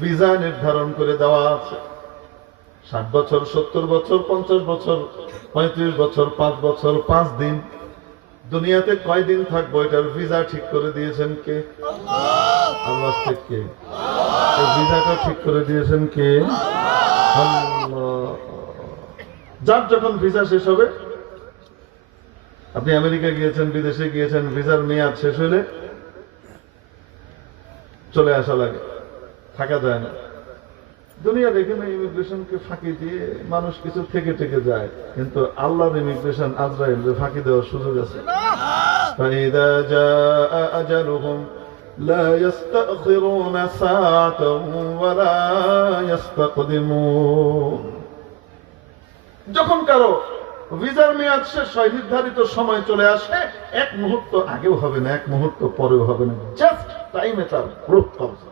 Visa নির্ধারণ করে দেওয়া আছে। ষাট বছর সত্তর বছর পঞ্চাশ বছর পঁয়ত্রিশ বছর পাঁচ বছর পাঁচ দিন। দুনিয়াতে কয়দিন থাকব এটার ভিসা ঠিক করে দিয়েছেন কে? আল্লাহ। কে? ভিসাটা ঠিক করে দিয়েছেন কে? যার যখন ভিসা শেষ হবে আপনি আমেরিকা গিয়েছেন বিদেশে গিয়েছেন ভিসার মেয়াদ শেষ হলে চলে আসা লাগে থাকা যায় না দুনিয়ার এখানে ইমিগ্রেশনকে ফাঁকি দিয়ে মানুষ কিছু থেকে থেকে যায় কিন্তু আল্লাহর ইমিগ্রেশন আজরাইল ফাঁকি দেওয়ার সুযোগ আছে فإذا جاء أجلهم لا يستأخرون ساعة ولا يستقدمون যখন কারো ভিসার মেয়াদ শেষ হয় নির্ধারিত সময় চলে আসে এক মুহূর্ত আগেও হবে না এক মুহূর্ত পরেও হবে না জাস্ট টাইমে তার গ্রোথ কমছে